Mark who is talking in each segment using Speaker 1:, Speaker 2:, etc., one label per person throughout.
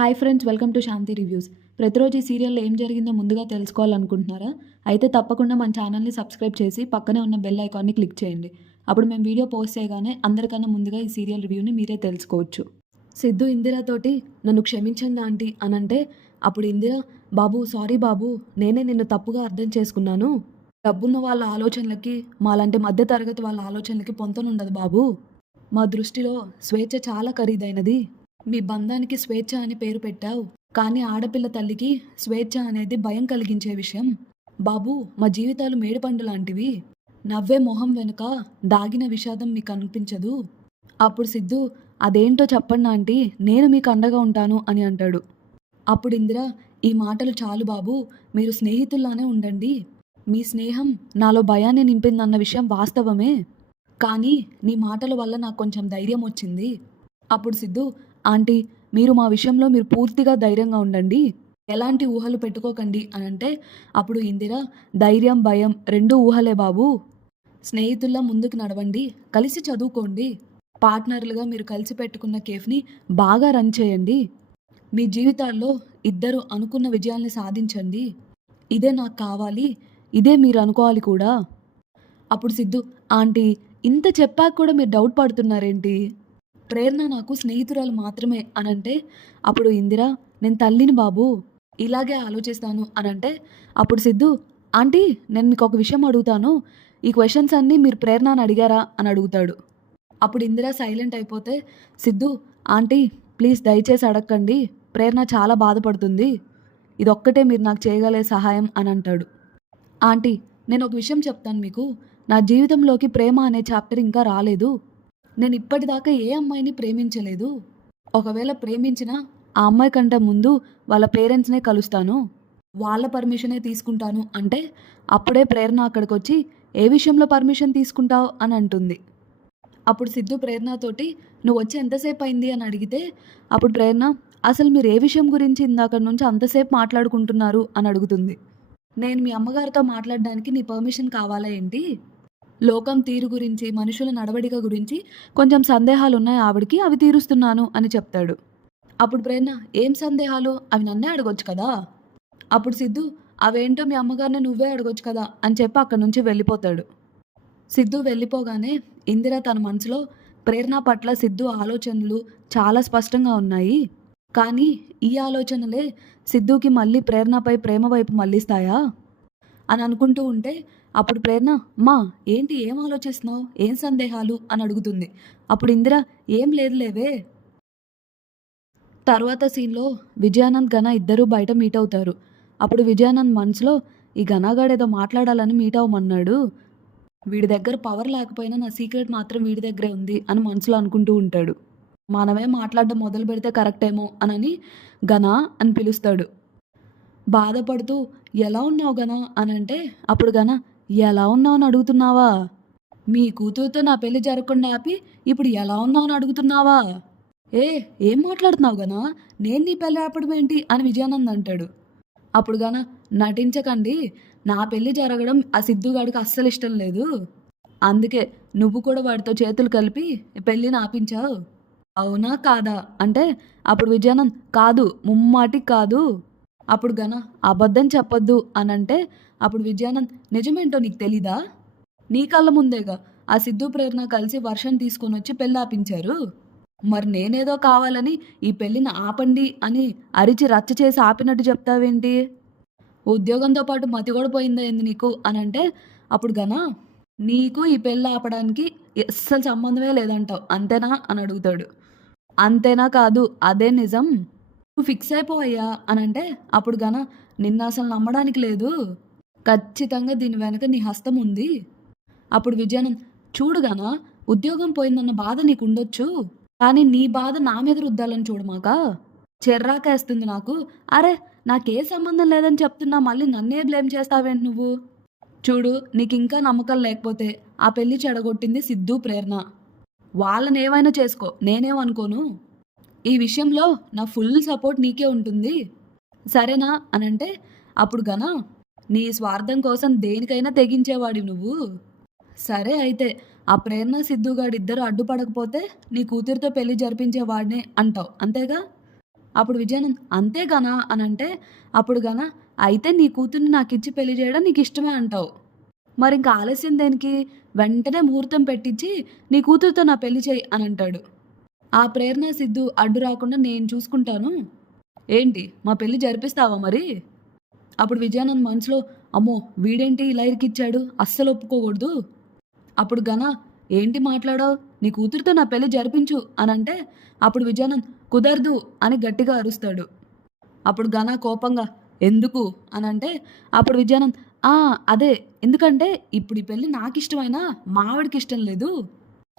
Speaker 1: Hi friends welcome to Shanti reviews. ప్రతిరోజు ఈ సీరియల్లో ఏం జరిగిందో ముందుగా తెలుసుకోవాలనుకుంటున్నారా? అయితే తప్పకుండా మన ఛానల్ని సబ్స్క్రైబ్ చేసి పక్కనే ఉన్న బెల్ ఐకాన్ని క్లిక్ చేయండి. అప్పుడు మేము వీడియో పోస్ట్ చేయగానే అందరికన్నా ముందుగా ఈ సీరియల్ రివ్యూని మీరే తెలుసుకోవచ్చు. సిద్ధు ఇందిరాతోటి నన్ను క్షమించండి ఆంటీ అని అంటే అప్పుడు ఇందిర బాబు సారీ బాబు నేనే నిన్ను తప్పుగా అర్థం చేసుకున్నాను. డబ్బున్న వాళ్ళ ఆలోచనలకి మాలాంటి మధ్యతరగతి వాళ్ళ ఆలోచనలకి పొంతనుండదు బాబు. మా దృష్టిలో స్వేచ్ఛ చాలా ఖరీదైనది. మీ బంధానికి స్వేచ్ఛ అని పేరు పెట్టావు. కానీ ఆడపిల్ల తల్లికి స్వేచ్ఛ అనేది భయం కలిగించే విషయం. బాబు మా జీవితాలు మేడిపండు లాంటివి. నవ్వే మొహం వెనుక దాగిన విషాదం మీకు అనిపించదు. అప్పుడు సిద్ధు అదేంటో చెప్పండి ఆంటీ నేను మీకు అండగా ఉంటాను అని అంటాడు. అప్పుడు ఇందిర ఈ మాటలు చాలు బాబు మీరు స్నేహితుల్లానే ఉండండి. మీ స్నేహం నాలో భయాన్ని నింపిందన్న విషయం వాస్తవమే. కానీ నీ మాటల వల్ల నాకు కొంచెం ధైర్యం వచ్చింది. అప్పుడు సిద్ధు ఆంటీ మీరు మా విషయంలో మీరు పూర్తిగా ధైర్యంగా ఉండండి. ఎలాంటి ఊహలు పెట్టుకోకండి అని అంటే అప్పుడు ఇందిర ధైర్యం భయం రెండు ఊహలే బాబు. స్నేహితుల్లా ముందుకు నడవండి కలిసి చదువుకోండి. పార్ట్నర్లుగా మీరు కలిసి పెట్టుకున్న కేఫ్ని బాగా రన్ చేయండి. మీ జీవితాల్లో ఇద్దరు అనుకున్న విజయాల్ని సాధించండి. ఇదే నాకు కావాలి ఇదే మీరు అనుకోవాలి కూడా. అప్పుడు సిద్ధు ఆంటీ ఇంత చెప్పాక కూడా మీరు డౌట్ పడుతున్నారేంటి? ప్రేరణ నాకు స్నేహితురాలు మాత్రమే అనంటే అప్పుడు ఇందిరా నేను తల్లిని బాబు ఇలాగే ఆలోచిస్తాను అనంటే అప్పుడు సిద్ధు ఆంటీ నేను మీకు ఒక విషయం అడుగుతాను. ఈ క్వశ్చన్స్ అన్నీ మీరు ప్రేరణను అడిగారా? అని అడుగుతాడు. అప్పుడు ఇందిరా సైలెంట్ అయిపోతే సిద్ధు ఆంటీ ప్లీజ్ దయచేసి అడగండి ప్రేరణ చాలా బాధపడుతుంది. ఇదొక్కటే మీరు నాకు చేయగలే సహాయం అని అంటాడు. ఆంటీ నేను ఒక విషయం చెప్తాను మీకు. నా జీవితంలోకి ప్రేమ అనే చాప్టర్ ఇంకా రాలేదు. నేను ఇప్పటిదాకా ఏ అమ్మాయిని ప్రేమించలేదు. ఒకవేళ ప్రేమించినా ఆ అమ్మాయి కంటే ముందు వాళ్ళ పేరెంట్స్నే కలుస్తాను. వాళ్ళ పర్మిషనే తీసుకుంటాను అంటే అప్పుడే ప్రేరణ అక్కడికి వచ్చి ఏ విషయంలో పర్మిషన్ తీసుకుంటావు అని అంటుంది. అప్పుడు సిద్ధు ప్రేరణతోటి నువ్వు వచ్చి ఎంతసేపు అయింది? అని అడిగితే అప్పుడు ప్రేరణ అసలు మీరు ఏ విషయం గురించి ఇందాక నుంచి అంతసేపు మాట్లాడుకుంటున్నారు? అని అడుగుతుంది. నేను మీ అమ్మగారితో మాట్లాడడానికి నీ పర్మిషన్ కావాలా ఏంటి? లోకం తీరు గురించి మనుషుల నడవడిక గురించి కొంచెం సందేహాలు ఉన్నాయి ఆవిడకి అవి తీరుస్తున్నాను అని చెప్తాడు. అప్పుడు ప్రేరణ ఏం సందేహాలు? అవి నన్నే అడగొచ్చు కదా? అప్పుడు సిద్ధు అవేంటో మీ అమ్మగారిని నువ్వే అడగొచ్చు కదా అని చెప్పి అక్కడి నుంచి వెళ్ళిపోతాడు. సిద్ధు వెళ్ళిపోగానే ఇందిర తన మనసులో ప్రేరణ పట్ల సిద్ధు ఆలోచనలు చాలా స్పష్టంగా ఉన్నాయి. కానీ ఈ ఆలోచనలే సిద్ధుకి మళ్ళీ ప్రేరణపై ప్రేమ వైపు మళ్ళిస్తాయా? అని అనుకుంటూ ఉంటే అప్పుడు ప్రేరణ మా ఏంటి ఏం ఆలోచిస్తున్నావు? ఏం సందేహాలు? అని అడుగుతుంది. అప్పుడు ఇందిర ఏం లేదులేవే తర్వాత సీన్లో విజయానంద్ ఘన ఇద్దరూ బయట మీట్ అవుతారు. అప్పుడు విజయానంద్ మనసులో ఈ ఘనాగాడు ఏదో మాట్లాడాలని మీట్ అవ్వమన్నాడు. వీడి దగ్గర పవర్ లేకపోయినా నా సీక్రెట్ మాత్రం వీడి దగ్గరే ఉంది అని మనసులో అనుకుంటూ ఉంటాడు. మనమే మాట్లాడడం మొదలు పెడితే కరెక్టేమో అనని ఘన అని పిలుస్తాడు. బాధపడుతూ ఎలా ఉన్నావు గనా? అని అంటే అప్పుడు గన ఎలా ఉన్నావు అని అడుగుతున్నావా? మీ కూతురుతో నా పెళ్ళి జరగకుండా ఆపి ఇప్పుడు ఎలా ఉన్నావు అని అడుగుతున్నావా? ఏ ఏం మాట్లాడుతున్నావు గనా? నేను నీ పెళ్ళి ఆపడం ఏంటి? అని విజయానంద్ అంటాడు. అప్పుడు గన నటించకండి. నా పెళ్ళి జరగడం ఆ సిద్ధుగాడికి అస్సలు ఇష్టం లేదు. అందుకే నువ్వు కూడా వాడితో చేతులు కలిపి పెళ్ళిని ఆపించావు. అవునా కాదా? అంటే అప్పుడు విజయానంద్ కాదు ముమ్మాటికి కాదు. అప్పుడు గన అబద్ధం చెప్పొద్దు అని అంటే అప్పుడు విజయానంద్ నిజమేంటో నీకు తెలీదా? నీ కళ్ళ ముందేగా ఆ సిద్ధు ప్రేరణ కలిసి వర్షం తీసుకొని వచ్చి పెళ్ళి ఆపించారు? మరి నేనేదో కావాలని ఈ పెళ్ళిని ఆపండి అని అరిచి రచ్చ చేసి ఆపినట్టు చెప్తావేంటి? ఉద్యోగంతో పాటు మతి కూడా పోయిందా ఏంది నీకు? అని అంటే అప్పుడు గన నీకు ఈ పెళ్ళి ఆపడానికి అస్సలు సంబంధమే లేదంటావు అంతేనా? అని అడుగుతాడు. అంతేనా కాదు అదే నిజం. నువ్వు ఫిక్స్ అయిపోవయ్యా అని అంటే అప్పుడు గన నిన్న అసలు నమ్మడానికి లేదు. ఖచ్చితంగా దీని వెనక నీ హస్తం ఉంది. అప్పుడు విజయానంద్ చూడు గన ఉద్యోగం పోయిందన్న బాధ నీకు ఉండొచ్చు కానీ నీ బాధ నా మీద రుద్దాలని చూడమాక చెర్రాకేస్తుంది నాకు. అరే నాకే సంబంధం లేదని చెప్తున్నా మళ్ళీ నన్నే బ్లేమ్ చేస్తావేంటి నువ్వు? చూడు నీకు ఇంకా నమ్మకం లేకపోతే ఆ పెళ్ళి చెడగొట్టింది సిద్ధు ప్రేరణ. వాళ్ళని చేసుకో నేనేమనుకోను? ఈ విషయంలో నా ఫుల్ సపోర్ట్ నీకే ఉంటుంది. సరేనా? అనంటే అప్పుడు గన నీ స్వార్థం కోసం దేనికైనా తెగించేవాడి నువ్వు. సరే అయితే ఆ ప్రేరణ సిద్ధుగాడిద్దరు అడ్డుపడకపోతే నీ కూతురితో పెళ్ళి జరిపించేవాడినే అంటావు అంతేగా? అప్పుడు విజయానంద్ అంతేగానా అని అంటే అప్పుడు గన అయితే నీ కూతుర్ని నాకు ఇచ్చి పెళ్ళి చేయడం నీకు ఇష్టమే అంటావు. మరి ఇంకా ఆలస్యం దేనికి? వెంటనే ముహూర్తం పెట్టించి నీ కూతురుతో నా పెళ్ళి చేయి అని అంటాడు ఆ ప్రేరణ సిద్ధు అడ్డు రాకుండా నేను చూసుకుంటాను. ఏంటి? మా పెళ్ళి జరిపిస్తావా మరి? అప్పుడు విజయానంద్ మనసులో అమ్మో వీడేంటి ఇలా ఇరికిచ్చాడు? అస్సలు ఒప్పుకోకూడదు. అప్పుడు గన ఏంటి మాట్లాడావు? నీ కూతురితో నా పెళ్ళి జరిపించు అని అంటే అప్పుడు విజయానంద్ కుదరదు అని గట్టిగా అరుస్తాడు. అప్పుడు ఘన కోపంగా ఎందుకు? అని అంటే అప్పుడు విజయానంద్ ఆ అదే ఎందుకంటే ఇప్పుడు ఈ పెళ్ళి నాకు ఇష్టమైనా మావిడికి ఇష్టం లేదు.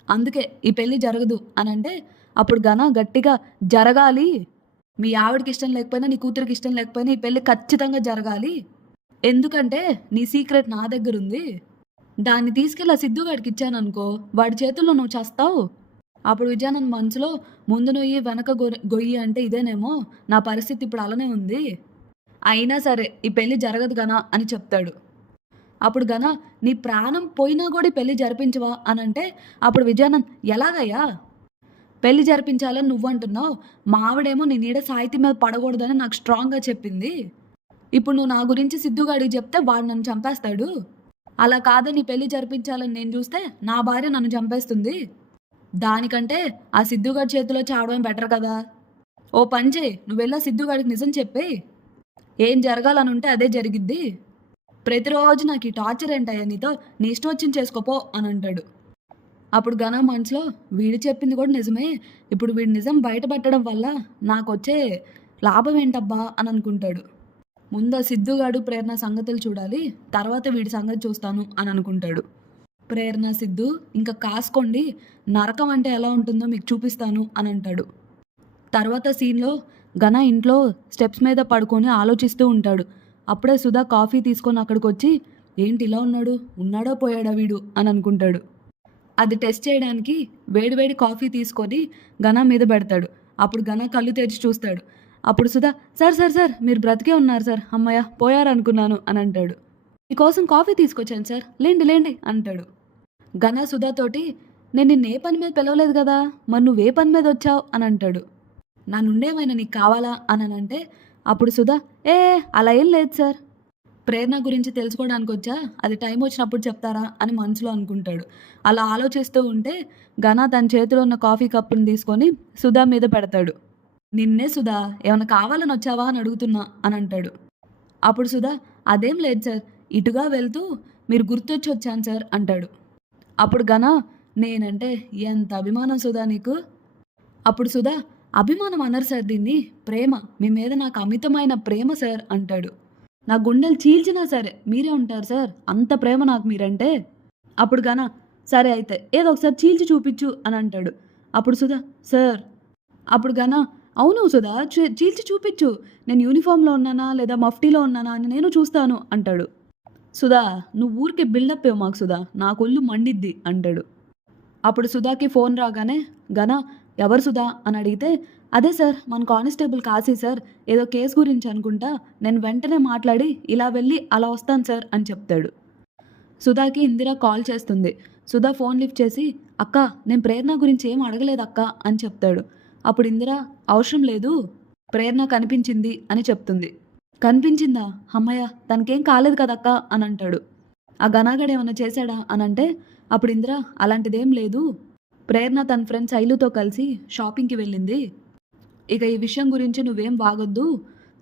Speaker 1: అందుకే ఈ పెళ్ళి జరగదు అని అంటే అప్పుడు ఘన గట్టిగా జరగాలి. మీ ఆవిడకి ఇష్టం లేకపోయినా నీ కూతురికి ఇష్టం లేకపోయినా ఈ పెళ్ళి ఖచ్చితంగా జరగాలి. ఎందుకంటే నీ సీక్రెట్ నా దగ్గర ఉంది. దాన్ని తీసుకెళ్ళి ఆ సిద్ధుగాడికి ఇచ్చాననుకో వాడి చేతుల్లో నువ్వు చేస్తావు. అప్పుడు విజయానంద్ మనసులో ముందు నొయ్యి వెనక గొ- గొయ్యి అంటే ఇదేనేమో నా పరిస్థితి ఇప్పుడు అలానే ఉంది. అయినా సరే ఈ పెళ్ళి జరగదు గనా అని చెప్తాడు. అప్పుడు గన నీ ప్రాణం పోయినా కూడా పెళ్ళి జరిపించవా? అని అంటే అప్పుడు విజయానంద్ ఎలాగయ్యా? పెళ్ళి జరిపించాలని నువ్వు అంటున్నావు మావిడేమో నీ నీడ సాహితీ మీద పడకూడదని నాకు స్ట్రాంగ్గా చెప్పింది. ఇప్పుడు నువ్వు నా గురించి సిద్ధుగాడికి చెప్తే వాడు నన్ను చంపేస్తాడు. అలా కాదని పెళ్ళి జరిపించాలని నేను చూస్తే నా భార్య నన్ను చంపేస్తుంది. దానికంటే ఆ సిద్ధుగాడి చేతిలో చావడం బెటర్ కదా. ఓ పని చేయి నువ్వు వెళ్ళా సిద్ధుగాడికి నిజం చెప్పేయి. ఏం జరగాలని ఉంటే అదే జరిగిద్ది. ప్రతిరోజు నాకు ఈ టార్చర్ ఏంటయ్యా నీతో? నీ ఇష్టం వచ్చింది చేసుకోపో అని అంటాడు. అప్పుడు ఘన మనసులో వీడు చెప్పింది కూడా నిజమే. ఇప్పుడు వీడు నిజం బయటపెట్టడం వల్ల నాకు వచ్చే లాభం ఏంటబ్బా అని అనుకుంటాడు. ముందు సిద్ధుగాడు ప్రేరణ సంగతులు చూడాలి తర్వాత వీడి సంగతి చూస్తాను అని అనుకుంటాడు. ప్రేరణ సిద్ధు ఇంకా కాసుకోండి నరకం అంటే ఎలా ఉంటుందో మీకు చూపిస్తాను అని అంటాడు. తర్వాత సీన్లో ఘన ఇంట్లో స్టెప్స్ మీద పడుకొని ఆలోచిస్తూ ఉంటాడు. అప్పుడే సుధా కాఫీ తీసుకొని అక్కడికి వచ్చి ఏంటి ఇలా ఉన్నాడు? ఉన్నాడో పోయాడా వీడు? అని అనుకుంటాడు. అది టెస్ట్ చేయడానికి వేడివేడి కాఫీ తీసుకొని ఘన మీద పెడతాడు. అప్పుడు ఘన కళ్ళు తెరిచి చూస్తాడు. అప్పుడు సుధా సార్ సార్ సార్ మీరు బ్రతికే ఉన్నారు సార్. అమ్మయ్య పోయారనుకున్నాను అని అంటాడు. మీకోసం కాఫీ తీసుకొచ్చాను సార్. లేండి లేండి అంటాడు. ఘన సుధాతోటి నేను నిన్ను ఏ పని మీద పిలవలేదు కదా? మరి నువ్వే పని మీద వచ్చావు? అని అంటాడు. నా నుండేమైనా నీకు కావాలా? అని అంటే అప్పుడు సుధా ఏ అలా ఏం లేదు సార్. ప్రేరణ గురించి తెలుసుకోవడానికి వచ్చా అది టైం వచ్చినప్పుడు చెప్తారా? అని మనసులో అనుకుంటాడు. అలా ఆలోచిస్తూ ఉంటే ఘన తన చేతిలో ఉన్న కాఫీ కప్పుని తీసుకొని సుధా మీద పెడతాడు. నిన్నే సుధా ఏమైనా కావాలని వచ్చావా? అని అడుగుతున్నా అని అంటాడు. అప్పుడు సుధా అదేం లేదు సార్ ఇటుగా వెళ్తూ మీరు గుర్తొచ్చి వచ్చాను సార్ అంటాడు. అప్పుడు ఘన నేనంటే ఎంత అభిమానం సుధా నీకు? అప్పుడు సుధా అభిమానం అనరు సార్ దీన్ని. ప్రేమ. మీ మీద నాకు అమితమైన ప్రేమ సార్ అంటాడు. నా గుండెలు చీల్చినా సరే మీరే ఉంటారు సార్. అంత ప్రేమ నాకు మీరంటే. అప్పుడు గానా సరే అయితే ఏదో ఒకసారి చీల్చి చూపించు అని అంటాడు. అప్పుడు సుధా సార్. అప్పుడు గానా అవును సుధా చీల్చి చూపించు. నేను యూనిఫామ్లో ఉన్నానా లేదా మఫ్టీలో ఉన్నానా అని నేను చూస్తాను అంటాడు. సుధా నువ్వు ఊరికే బిల్డప్ ఇవ్వ మాకు సుధా. నాకు ఒళ్ళు మండిద్ది అంటాడు. అప్పుడు సుధాకి ఫోన్ రాగానే గనా ఎవరు సుధా అని అడిగితే అదే సార్ మన కానిస్టేబుల్ కాశీ సార్ ఏదో కేసు గురించి అనుకుంటా నేను వెంటనే మాట్లాడి ఇలా వెళ్ళి అలా వస్తాను సార్ అని చెప్తాడు. సుధాకి ఇందిరా కాల్ చేస్తుంది. సుధా ఫోన్ లిఫ్ట్ చేసి అక్క నేను ప్రేరణ గురించి ఏం అడగలేదు అక్క అని చెప్తాడు. అప్పుడు ఇందిరా అవసరం లేదు ప్రేరణ కనిపించింది అని చెప్తుంది. కనిపించిందా? అమ్మయ్య తనకేం కాలేదు కదక్క అని అంటాడు. ఆ గనాగడ ఏమైనా చేశాడా అని అంటే అప్పుడు ఇందిరా అలాంటిదేం లేదు ప్రేరణ తన ఫ్రెండ్ శైలుతో కలిసి షాపింగ్కి వెళ్ళింది. ఇక ఈ విషయం గురించి నువ్వేం బాగొద్దు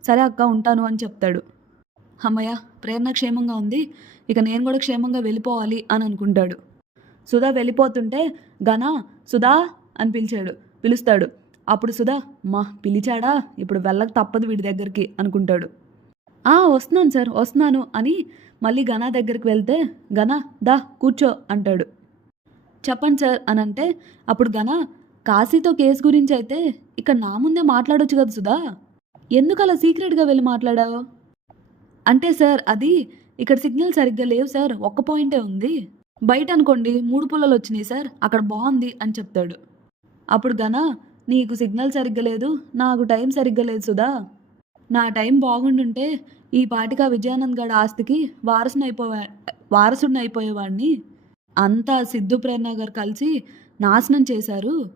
Speaker 1: సరే అక్క ఉంటాను అని చెప్తాడు. అమ్మయ్య ప్రేరణ క్షేమంగా ఉంది. ఇక నేను కూడా క్షేమంగా వెళ్ళిపోవాలి అని అనుకుంటాడు. సుధా వెళ్ళిపోతుంటే గన సుధా అని పిలిచాడు. పిలుస్తాడు. అప్పుడు సుధా మా పిలిచాడా? ఇప్పుడు వెళ్ళక తప్పదు వీడి దగ్గరికి అనుకుంటాడు. ఆ వస్తున్నాను సార్ వస్తున్నాను అని మళ్ళీ ఘనా దగ్గరికి వెళ్తే ఘనా దా కూర్చో అంటాడు. చెప్పండి సార్ అని అంటే అప్పుడు గన కాశీతో కేసు గురించి అయితే ఇక్కడ నా ముందే మాట్లాడొచ్చు కదా సుధా. ఎందుకు అలా సీక్రెట్గా వెళ్ళి మాట్లాడావు? అంటే సార్ అది ఇక్కడ సిగ్నల్ సరిగ్గా లేవు సార్ ఒక్క పాయింటే ఉంది. బయట అనుకోండి మూడు పుల్లలు వచ్చినాయి సార్ అక్కడ బాగుంది అని చెప్తాడు. అప్పుడు గన నీకు సిగ్నల్ సరిగ్గా లేదు నాకు టైం సరిగ్గా లేదు సుధా. నా టైం బాగుండుంటే ఈ పాటికి ఆ విజయానంద్ గడ ఆస్తికి వారసుని వారసుడిని అయిపోయేవాడిని అంతా సిద్ధు ప్రేరణ గారు కలిసి నాశనం చేశారు.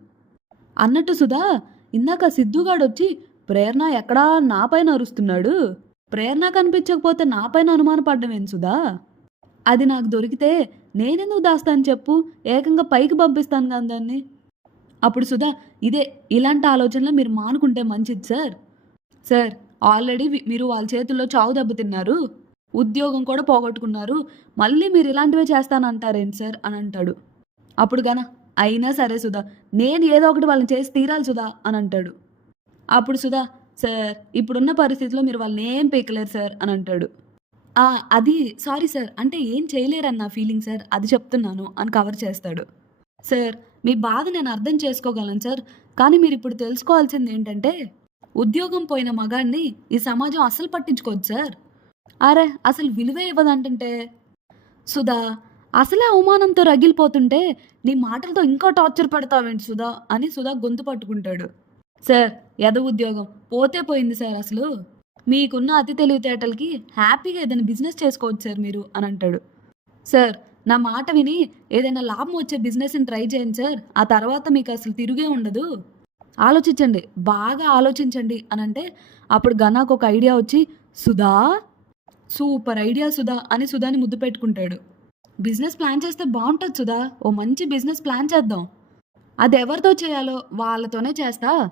Speaker 1: అన్నట్టు సుధా ఇందాక సిద్ధుగాడు వచ్చి ప్రేరణ ఎక్కడా నాపైన అరుస్తున్నాడు? ప్రేరణ కనిపించకపోతే నాపైన అనుమానపడ్డం ఏం సుధా? అది నాకు దొరికితే నేనెందుకు దాస్తాను చెప్పు? ఏకంగా పైకి పంపిస్తాను కానీ దాన్ని. అప్పుడు సుధా ఇదే ఇలాంటి ఆలోచనలు మీరు మానుకుంటే మంచిది సార్. సార్ ఆల్రెడీ మీరు వాళ్ళ చేతుల్లో చావు దెబ్బతిన్నారు. ఉద్యోగం కూడా పోగొట్టుకున్నారు. మళ్ళీ మీరు ఇలాంటివే చేస్తానంటారేంటి సార్? అని అంటాడు. అప్పుడు గాన అయినా సరే సుధా నేను ఏదో ఒకటి వాళ్ళని చేసి తీరాలి సుధా అని అంటాడు. అప్పుడు సుధా సార్ ఇప్పుడున్న పరిస్థితిలో మీరు వాళ్ళని ఏం పీకలేరు సార్ అని అంటాడు. అది సారీ సార్ అంటే ఏం చేయలేరన్న నా ఫీలింగ్ సార్ అది చెప్తున్నాను అని కవర్ చేస్తాడు. సార్ మీ బాధ నేను అర్థం చేసుకోగలను సార్ కానీ మీరు ఇప్పుడు తెలుసుకోవాల్సింది ఏంటంటే ఉద్యోగం పోయిన మగాడిని ఈ సమాజం అసలు పట్టించుకోవచ్చు సార్. అరే అసలు విలువే ఇవ్వదంటుంటే. సుధా అసలే అవమానంతో రగిలిపోతుంటే నీ మాటలతో ఇంకా టార్చర్ పెడతావేంటి సుధా అని సుధా గొంతు పట్టుకుంటాడు. సార్ యద ఉద్యోగం. పోతే పోయింది సార్ అసలు. మీకున్న అతి తెలివితేటలకి హ్యాపీగా ఏదైనా బిజినెస్ చేసుకోవచ్చు సార్ మీరు అని అంటాడు. సార్ నా మాట విని ఏదైనా లాభం వచ్చే బిజినెస్ని ట్రై చేయండి సార్. ఆ తర్వాత మీకు అసలు తిరిగే ఉండదు. ఆలోచించండి బాగా ఆలోచించండి అని అంటే అప్పుడు గనాకు ఒక ఐడియా వచ్చి సుధా సూపర్ ఐడియా సుధా అని సుధాని ముద్దు పెట్టుకుంటాడు. బిజినెస్ ప్లాన్ చేస్తే బాగుంటుంది సుధా. ఓ మంచి బిజినెస్ ప్లాన్ చేద్దాం. అది ఎవరితో చేయాలో వాళ్ళతోనే చేస్తా.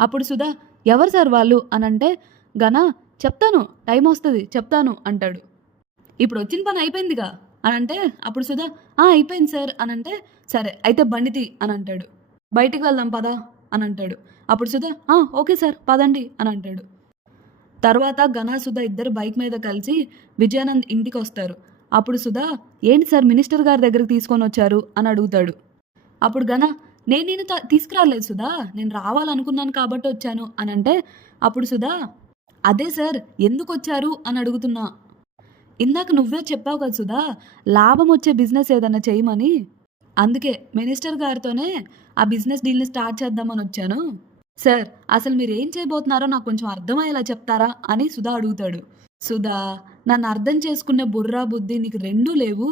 Speaker 1: అప్పుడు సుధా ఎవరు సార్ వాళ్ళు? అని అంటే గనా చెప్తాను టైం వస్తుంది చెప్తాను అంటాడు. ఇప్పుడు వచ్చిన పని అయిపోయిందిగా? అని అంటే అప్పుడు సుధా "ఆ, అయిపోయింది సార్ అని అంటే సరే అయితే బండితి అని అంటాడు. బయటికి వెళ్దాం పదా అని అంటాడు. అప్పుడు సుధా "ఆ, ఓకే సార్ పదండి అని అంటాడు. తర్వాత ఘనా సుధా ఇద్దరు బైక్ మీద కలిసి విజయానంద్ ఇంటికి వస్తారు. అప్పుడు సుధా ఏంటి సార్ మినిస్టర్ గారి దగ్గరికి తీసుకొని వచ్చారు? అని అడుగుతాడు. అప్పుడు ఘన నేను నేను తీసుకురాలేదు సుధా. నేను రావాలనుకున్నాను కాబట్టి వచ్చాను. అని అంటే అప్పుడు సుధా అదే సార్ ఎందుకు వచ్చారు? అని అడుగుతున్నా. ఇందాక నువ్వే చెప్పావు కదా సుధా లాభం వచ్చే బిజినెస్ ఏదన్నా చేయమని. అందుకే మినిస్టర్ గారితోనే ఆ బిజినెస్ డీల్ని స్టార్ట్ చేద్దామని వచ్చాను. సార్ అసలు మీరు ఏం చేయబోతున్నారో నాకు కొంచెం అర్థమయ్యేలా చెప్తారా అని సుధా అడుగుతాడు. సుధా నన్ను అర్థం చేసుకునే బుర్రా బుద్ధి నీకు రెండూ లేవు.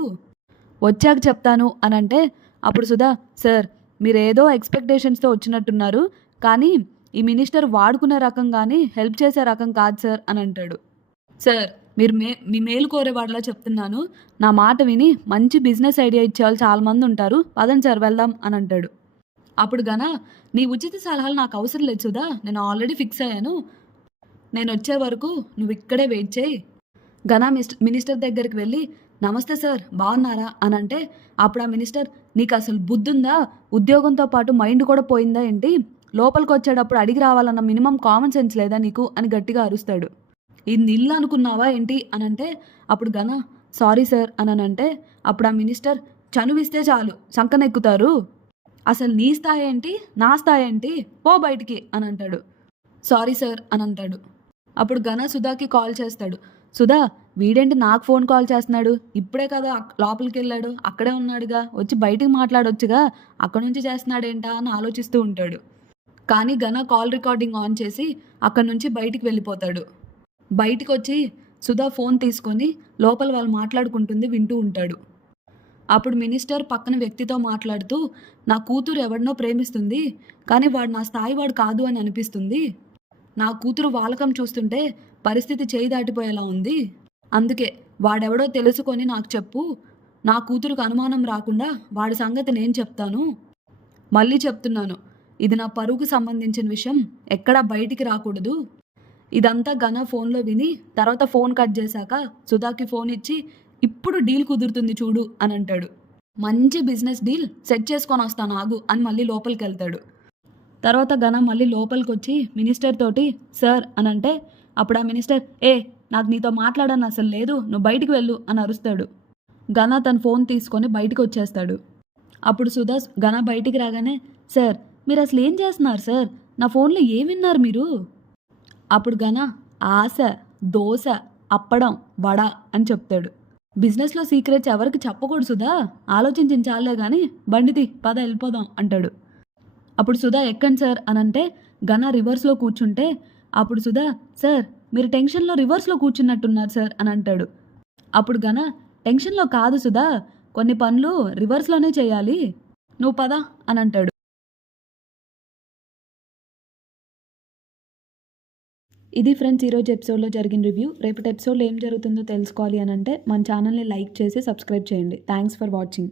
Speaker 1: వచ్చాక చెప్తాను అని అంటే అప్పుడు సుధా సార్ మీరు ఏదో ఎక్స్పెక్టేషన్స్తో వచ్చినట్టున్నారు కానీ ఈ మినిస్టర్ వాడుకునే రకం కానీ హెల్ప్ చేసే రకం కాదు సార్ అని అంటాడు. సార్ మీరు మే మీ మేలు కోరేవాడిలా చెప్తున్నాను. నా మాట విని మంచి బిజినెస్ ఐడియా ఇచ్చేవాళ్ళు చాలామంది ఉంటారు. పదండి సార్ వెళ్దాం అని అంటాడు. అప్పుడు గనా నీ ఉచిత సలహాలు నాకు అవసరం లేదు సుధా నేను ఆల్రెడీ ఫిక్స్ అయ్యాను. నేను వచ్చే వరకు నువ్వు ఇక్కడే వెయిట్ చేయి. గనా మిస్- మినిస్టర్ దగ్గరికి వెళ్ళి నమస్తే సార్ బాగున్నారా? అని అంటే అప్పుడు ఆ మినిస్టర్ నీకు అసలు బుద్ధుందా? ఉద్యోగంతో పాటు మైండ్ కూడా పోయిందా ఏంటి? లోపలికి వచ్చేటప్పుడు అడిగి రావాలన్న మినిమం కామన్ సెన్స్ లేదా నీకు? అని గట్టిగా అరుస్తాడు. ఇది ఇల్లు అనుకున్నావా ఏంటి? అని అంటే అప్పుడు గనా సారీ సార్ అని అంటే అప్పుడు ఆ మినిస్టర్ చనువిస్తే చాలు సంకనెక్కుతారు. అసలు నీ స్థాయి ఏంటి? నా స్థాయి ఏంటి? పో బయటికి అని అంటాడు. సారీ సార్ అని అంటాడు. అప్పుడు ఘన సుధాకి కాల్ చేస్తాడు. సుధా వీడేంటి నాకు ఫోన్ కాల్ చేస్తున్నాడు? ఇప్పుడే కదా లోపలికి వెళ్ళాడు. అక్కడే ఉన్నాడుగా. వచ్చి బయటికి మాట్లాడొచ్చుగా. అక్కడి నుంచి చేస్తున్నాడేంటా అని ఆలోచిస్తూ ఉంటాడు. కానీ ఘన కాల్ రికార్డింగ్ ఆన్ చేసి అక్కడి నుంచి బయటికి వెళ్ళిపోతాడు. బయటికి వచ్చి సుధా ఫోన్ తీసుకొని లోపల వాళ్ళు మాట్లాడుకుంటుంది వింటూ ఉంటాడు. అప్పుడు మినిస్టర్ పక్కన వ్యక్తితో మాట్లాడుతూ నా కూతురు ఎవరినో ప్రేమిస్తుంది కానీ వాడు నా స్థాయి వాడు కాదు అని అనిపిస్తుంది. నా కూతురు వాలకం చూస్తుంటే పరిస్థితి చేయి దాటిపోయేలా ఉంది. అందుకే వాడెవడో తెలుసుకొని నాకు చెప్పు. నా కూతురుకు అనుమానం రాకుండా వాడి సంగతి నేను చెప్తాను. మళ్ళీ చెప్తున్నాను. ఇది నా పరువుకు సంబంధించిన విషయం. ఎక్కడా బయటికి రాకూడదు. ఇదంతా ఘన ఫోన్లో విని తర్వాత ఫోన్ కట్ చేశాక సుధాకి ఫోన్ ఇచ్చి ఇప్పుడు డీల్ కుదురుతుంది చూడు అని అంటాడు. మంచి బిజినెస్ డీల్ సెట్ చేసుకొని వస్తాను ఆగు అని మళ్ళీ లోపలికి వెళ్తాడు. తర్వాత ఘన మళ్ళీ లోపలికి వచ్చి మినిస్టర్ తోటి సార్ అని అంటే అప్పుడు ఆ మినిస్టర్ ఏ నాకు నీతో మాట్లాడని అసలు లేదు నువ్వు బయటికి వెళ్ళు అని అరుస్తాడు. ఘన తన ఫోన్ తీసుకొని బయటికి వచ్చేస్తాడు. అప్పుడు సుధా ఘన బయటికి రాగానే సార్ మీరు అసలు ఏం చేస్తున్నారు సార్? నా ఫోన్లో ఏం విన్నారు మీరు? అప్పుడు ఘన ఆశ దోశ అప్పడం వడ అని చెప్తాడు. బిజినెస్లో సీక్రెట్స్ ఎవరికి చెప్పకూడదు సుధా. చాలే కానీ బండిది పద వెళ్ళిపోదాం అంటాడు. అప్పుడు సుధా ఎక్కండి సార్ అని అంటే ఘన రివర్స్లో కూర్చుంటే అప్పుడు సుధా సార్ మీరు టెన్షన్లో రివర్స్లో కూర్చున్నట్టున్నారు సార్ అని అంటాడు. అప్పుడు ఘన టెన్షన్లో కాదు సుధా కొన్ని పనులు రివర్స్లోనే చేయాలి. నువ్వు పద అని అంటాడు. ఇది ఫ్రెండ్స్ ఈరోజు ఎపిసోడ్లో జరిగిన రివ్యూ. రేపటి ఎపిసోడ్లో ఏం జరుగుతుందో తెలుసుకోవాలి అని అంటే మన ఛానల్ని లైక్ చేసి సబ్స్క్రైబ్ చేయండి. Thanks for watching.